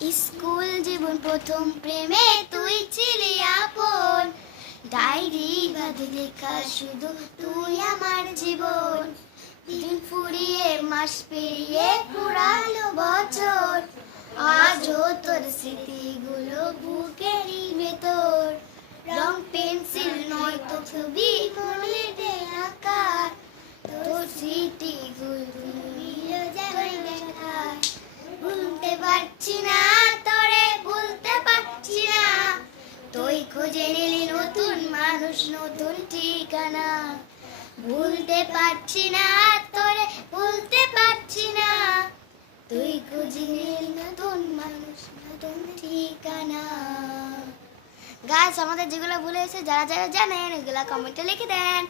School জীবন প্রথম প্রেমে তুই ছিলি আপন, ডায়েরি বাদে লেখা শুধু তুই আমার জীবন। দিন ফুরিয়ে মাস পেরিয়ে পুরালো বছর, আজও তোর স্মৃতিগুলো বুকেরই ভেতর। রং পেন্সিল নয় তো ছবি মনে দে আঁকা, তোর স্মৃতিগুলো দেখায়। ভুলতে পারছি না তোরে, ভুলতে পারছি না, তুই খুঁজে নিলি নতুন মানুষ নতুন ঠিকানা। ভুলতে পারছি না তোরে, ভুলতে পারছি না, তুই খুঁজে নিলি নতুন মানুষ নতুন ঠিকানা। গাইস, আমাদের যেগুলো ভুলে এসে যারা যারা জানেন ওগুলা কমেন্টে লিখে দেন।